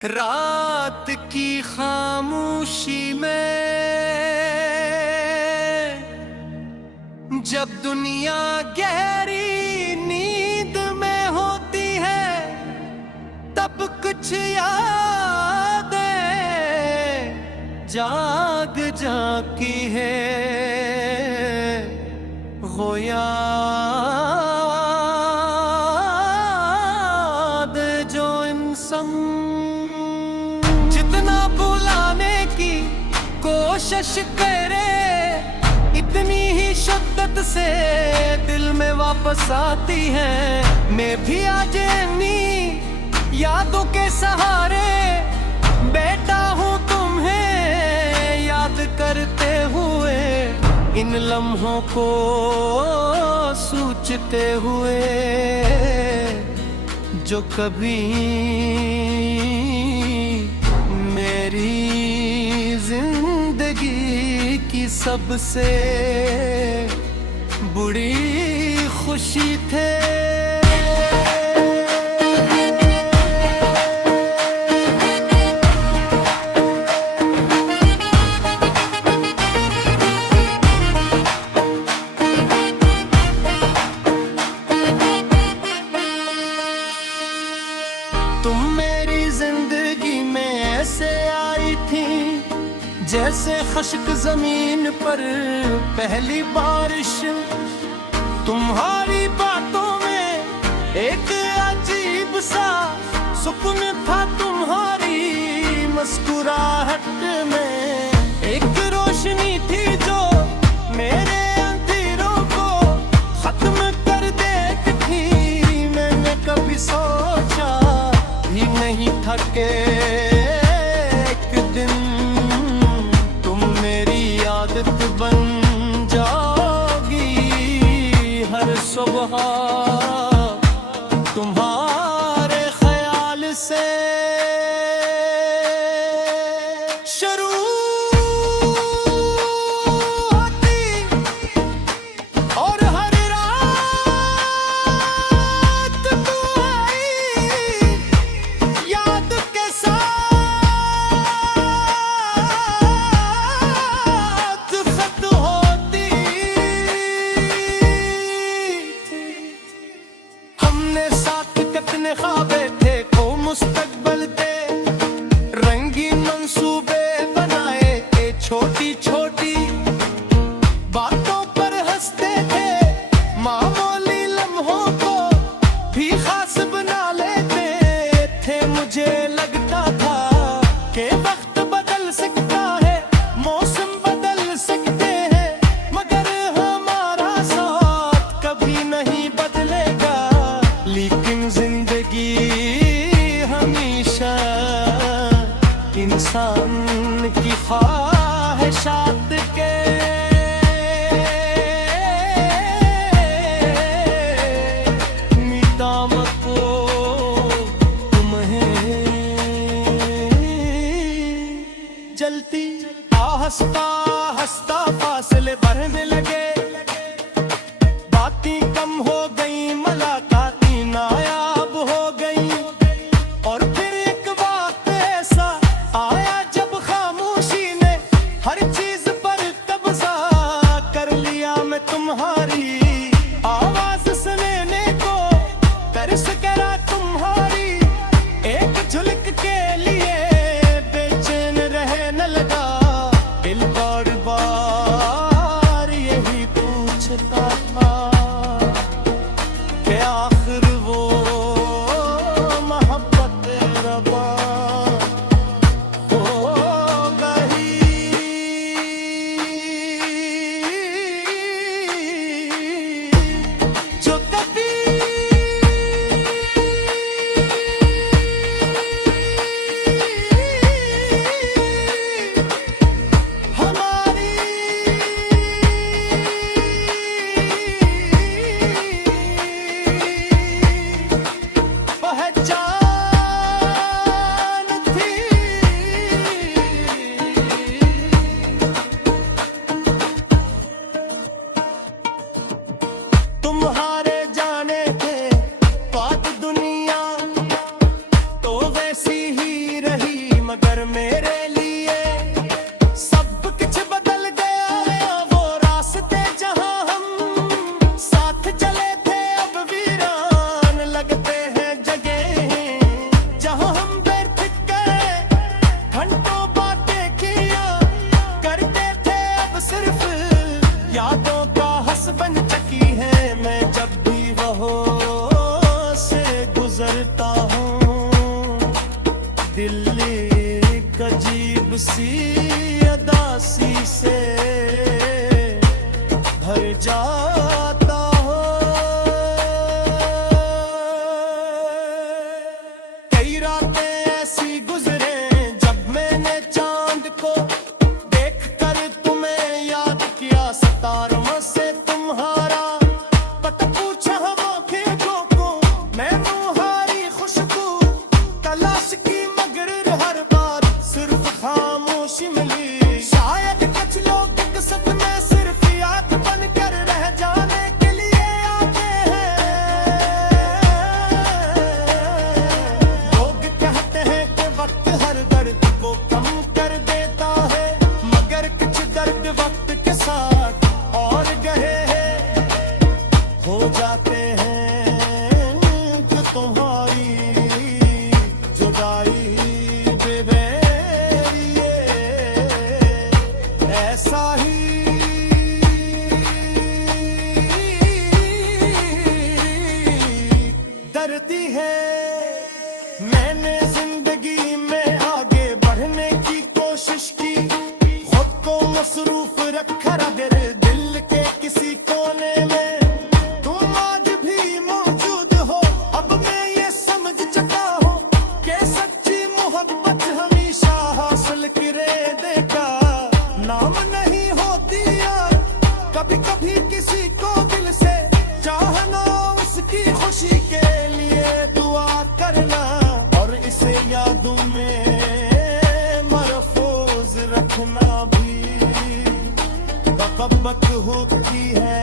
रात की खामोशी में जब दुनिया गहरी नींद में होती है, तब कुछ यादें जाग जाती है। वो याद जो इंसान जितना बुलाने की कोशिश करे, इतनी ही शिद्दत से दिल में वापस आती है। मैं भी आज इन्हीं यादों के सहारे बैठा हूँ, तुम्हें याद करते हुए, इन लम्हों को सोचते हुए जो कभी मेरी जिंदगी की सबसे बुरी खुशी थे। तुम मेरी जिंदगी में ऐसे आई थी जैसे खुश्क जमीन पर पहली बारिश। तुम्हारी बातों में एक अजीब सा सुकून था, तुम्हारी मुस्कुराहट में एक रोशनी थी जो मेरे अंधेरों को खत्म कर देती थी। मैंने कभी सोचा भी नहीं था कि एक दिन तुम मेरी आदत बन जाओगी। हर सुबह तुम्हारे ख्याल से शुरू होती और हर रात तू आई याद के साथ खत होती। हमने साथ कितने ख्वाबे थे, को मुस्तकबल थे, रंगीन मंसूबे बनाए थे, छोटी छोटी बातों पर हंसते थे, मामूली लम्हों को भी खास बना लेते थे। मुझे लगता था कि वक्त बदल सकता है, मौसम बदल सकते हैं, मगर हमारा साथ कभी नहीं बदलेगा। लेकिन जिंदगी हमेशा इंसान की ख्वाहिशात के निदाम को तुम्हें जलती हंसता हंसता फासले बढ़ने लगे, बातें कम हो गई, मुलाकातें नायाब हो गई। और फिर एक वक्त ऐसा आया जब खामोशी ने हर चीज पर कब्जा कर लिया। मैं तुम्हारी आवाज सुनने को तरस करा, तुम्हारी एक झलक के लिए बेचैन रहने लगा। दिल बार बार यही दिल एक अजीब सी अदासी से भर जाता हो। कई रातें ऐसी गुजरे जब मैंने चांद को देख कर तुम्हें याद किया, सितारों से तुम्हारा पता पूछा हम आँखों को, मैं तुम्हारी खुशबू तलाश की मगर हर बार सिर्फ खामोशी मिली। शायद कुछ लोग किस्मत में सिर्फ याद बन कर रह जाने के लिए आते हैं। लोग कहते हैं कि वक्त हर दर्द को कम कर देता है, मगर कुछ दर्द वक्त के साथ और गहरे हो जाते हैं कि तुम्हारी जुदाई बेबेरिए ऐसा ही दर्दी है। मैंने जिंदगी में आगे बढ़ने की कोशिश की, खुद को मसरूफ रखा अगर दिल के किसी कोने में तुम आज भी मौजूद हो। अब मैं ये समझ चुका हूँ कि सच्ची मोहब्बत हमेशा हासिल किए का नाम नहीं होती यार। कभी कभी किसी को दिल से चाहना, उसकी खुशी के लिए दुआ करना और इसे यादों में महफूज रखना भी मोहब्बत होती है।